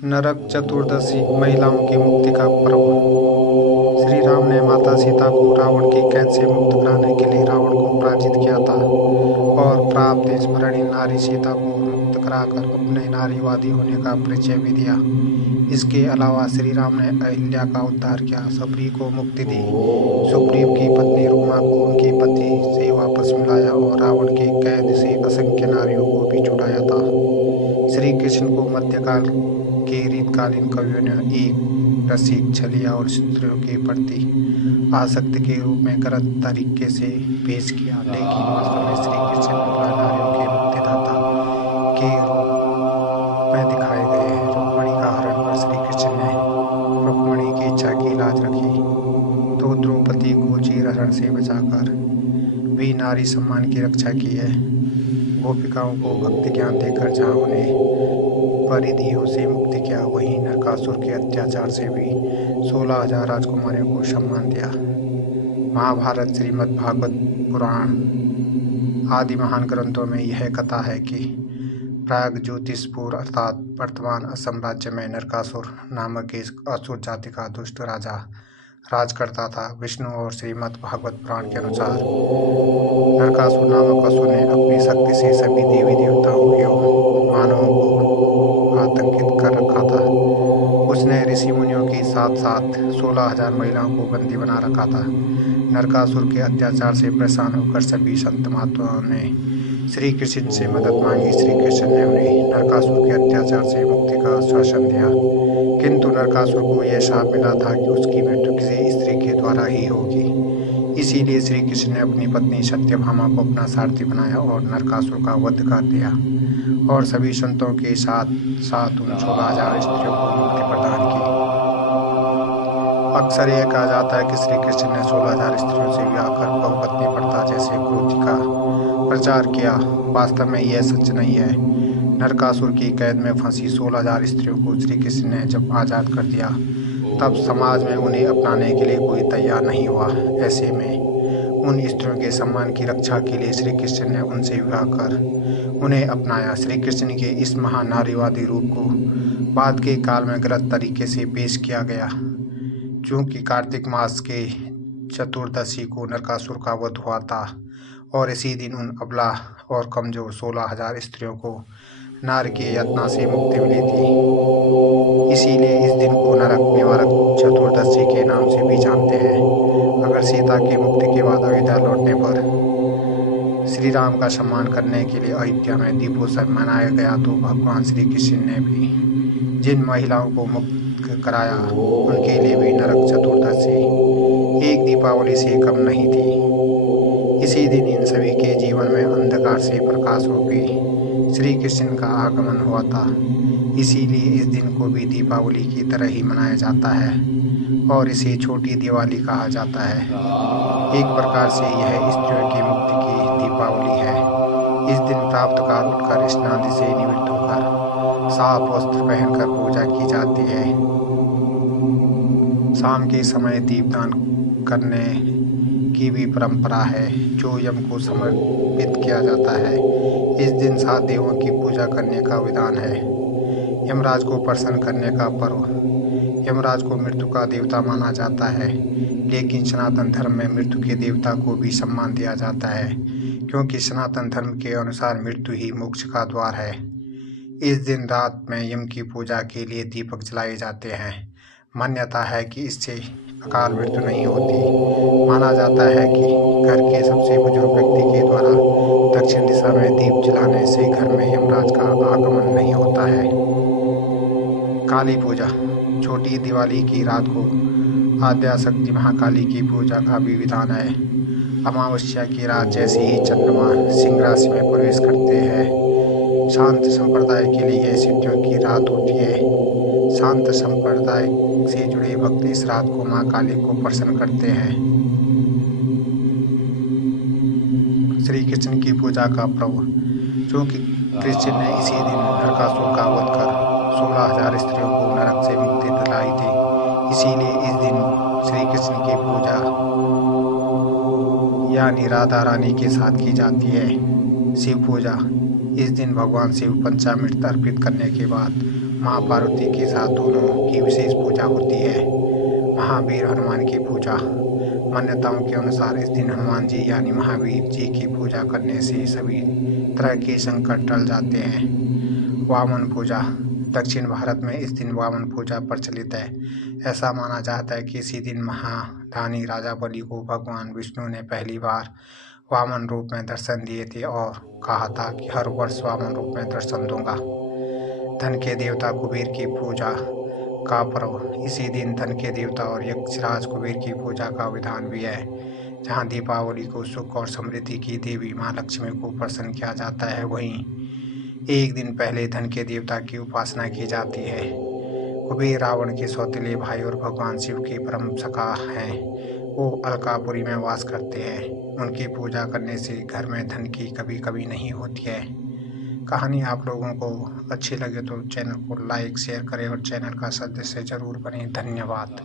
नरक चतुर्दशी महिलाओं की मुक्ति का पर्व। श्री राम ने माता सीता को रावण की कैद से मुक्त कराने के लिए रावण को पराजित किया था और प्राप्त स्मरणीय नारी सीता को मुक्त कराकर अपने नारीवादी होने का परिचय भी दिया। इसके अलावा श्री राम ने अहिल्या का उद्धार किया, सबरी को मुक्ति दी, सुग्रीव की पत्नी रूमा को उनके पति से वापस मिलाया और रावण की कैद से असंख्य नारियों को भी छुड़ाया था। श्री कृष्ण को मध्यकाल के रीतकालीन कवियों ने एक रसिक, छलिया और स्त्रियों के प्रति आसक्ति के रूप में गलत तरीके से पेश किया, लेकिन वास्तव में श्री कृष्ण निर्भय नारियों के मुक्तिदाता के रूप में दिखाए गए हैं। रुक्मणी का हरण पर श्री कृष्ण ने रुक्मणी की इच्छा की लाज रखी तो द्रौपदी को चीरहरण से बचाकर भी नारी सम्मान की रक्षा की है। गोपिकाओं को भक्ति ज्ञान देकर जहाँ उन्हें परिधियों से मुक्ति किया, वहीं नरकासुर के अत्याचार से भी 16,000 राजकुमारियों को सम्मान दिया। महाभारत, श्रीमद् भागवत पुराण आदि महान ग्रंथों में यह कथा है कि प्राग ज्योतिषपुर अर्थात वर्तमान असम राज्य में नरकासुर नामक एक असुर जाति का दुष्ट राजा राज करता था। विष्णु और श्रीमद् भागवत पुराण के अनुसार नरकासुर नामक असुर ने अपनी शक्ति से सभी देवी देवताओं एवं मानवों को आतंकित कर रखा था। उसने ऋषि मुनियों के साथ साथ 16,000 महिलाओं को बंदी बना रखा था। नरकासुर के अत्याचार से परेशान होकर सभी संत महात्माओं ने श्री कृष्ण से मदद मांगी। श्री कृष्ण ने उन्हें नरकासुर के अत्याचार से मुक्ति का आश्वासन दिया, किंतु नरकासुर को यह शाप मिला था कि उसकी मृत्यु किसी स्त्री के द्वारा ही होगी। इसीलिए श्री कृष्ण ने अपनी पत्नी सत्यभामा को अपना सारथी बनाया और नरकासुर का वध कर दिया और सभी संतों के साथ साथ उन 16,000 स्त्रियों को मुक्ति प्रदान की। अक्सर यह कहा जाता है कि श्री कृष्ण ने 16,000 स्त्रियों से विवाह कर बहुपत्नी प्रथा जैसे क्रूरता का प्रचार किया। वास्तव में यह सच नहीं है। नरकासुर की कैद में फंसी 16,000 स्त्रियों को श्री कृष्ण ने जब आज़ाद कर दिया, तब समाज में उन्हें अपनाने के लिए कोई तैयार नहीं हुआ। ऐसे में उन स्त्रियों के सम्मान की रक्षा के लिए श्री कृष्ण ने उनसे विवाह कर उन्हें अपनाया। श्री कृष्ण के इस महान नारीवादी रूप को बाद के काल में गलत तरीके से पेश किया गया। चूँकि कार्तिक मास के चतुर्दशी को नरकासुर का वध हुआ था और इसी दिन उन अबला और कमजोर 16,000 स्त्रियों को नरक की यातना से मुक्ति मिली थी। इसीलिए इस दिन को नरक निवारक चतुर्दशी के नाम से भी जानते हैं। अगर सीता की मुक्ति के बाद अयोध्या लौटने पर श्री राम का सम्मान करने के लिए अयोध्या में दीपोत्सव मनाया गया, तो भगवान श्री कृष्ण ने भी जिन महिलाओं को मुक्त कराया, उनके लिए भी नरक चतुर्दशी एक दीपावली से कम नहीं थी। इसी दिन इन सभी के जीवन में अंधकार से प्रकाश रूपी श्री कृष्ण का आगमन हुआ था। इसीलिए इस दिन को भी दीपावली की तरह ही मनाया जाता है और इसे छोटी दिवाली कहा जाता है। एक प्रकार से यह स्त्रियों की मुक्ति की दीपावली है। इस दिन प्रातःकाल उठकर स्नान से निवृत्त होकर साफ वस्त्र पहनकर पूजा की जाती है। शाम के समय दीपदान करने की भी परंपरा है, जो यम को समर्पित किया जाता है। इस दिन 7 देवों की पूजा करने का विधान है। यमराज को प्रसन्न करने का पर्व। यमराज को मृत्यु का देवता माना जाता है, लेकिन सनातन धर्म में मृत्यु के देवता को भी सम्मान दिया जाता है, क्योंकि सनातन धर्म के अनुसार मृत्यु ही मोक्ष का द्वार है। इस दिन रात में यम की पूजा के लिए दीपक जलाए जाते हैं। मान्यता है कि इससे अकाल मृत्यु नहीं होती। माना जाता है कि घर के सबसे बुजुर्ग व्यक्ति के द्वारा दक्षिण दिशा में दीप जलाने से घर में यमराज का आगमन नहीं होता है। काली पूजा। छोटी दिवाली की रात को आद्याशक्ति महाकाली की पूजा का भी विधान है। अमावस्या की रात जैसे ही चंद्रमा सिंह राशि में प्रवेश करते हैं, शांत संप्रदाय के लिए यह सिद्धियों की रात होती है। शांत संप्रदाय से जुड़े भक्त इस रात को मां काली को प्रसन्न करते हैं। श्री कृष्ण की पूजा का पर्व। चूँकि कृष्ण ने इसी दिन नरकासुर का वध कर 16,000 स्त्रियों को नरक से मुक्ति दिलाई थी, इसीलिए इस दिन श्री कृष्ण की पूजा यानी राधा रानी के साथ की जाती है। शिव पूजा। इस दिन भगवान शिव पंचामृत अर्पित करने के बाद माँ पार्वती के साथ दोनों की विशेष पूजा होती है। महावीर हनुमान की पूजा। मान्यताओं के अनुसार इस दिन हनुमान जी यानी महावीर जी की पूजा करने से सभी तरह के संकट टल जाते हैं। वामन पूजा। दक्षिण भारत में इस दिन वामन पूजा प्रचलित है। ऐसा माना जाता है कि इसी दिन महादानी राजा बलि को भगवान विष्णु ने पहली बार वामन रूप में दर्शन दिए थे और कहा था कि हर वर्ष वामन रूप में दर्शन दूंगा। धन के देवता कुबेर की पूजा का पर्व। इसी दिन धन के देवता और यक्षराज कुबेर की पूजा का विधान भी है। जहाँ दीपावली को सुख और समृद्धि की देवी माँ लक्ष्मी को प्रसन्न किया जाता है, वहीं एक दिन पहले धन के देवता की उपासना की जाती है। कुबेर रावण के सौतेले भाई और भगवान शिव के परम सखा हैं। वो अलकापुरी में वास करते हैं। उनकी पूजा करने से घर में धन की कभी कभी नहीं होती है। कहानी आप लोगों को अच्छी लगे तो चैनल को लाइक शेयर करें और चैनल का सदस्य जरूर बने। धन्यवाद।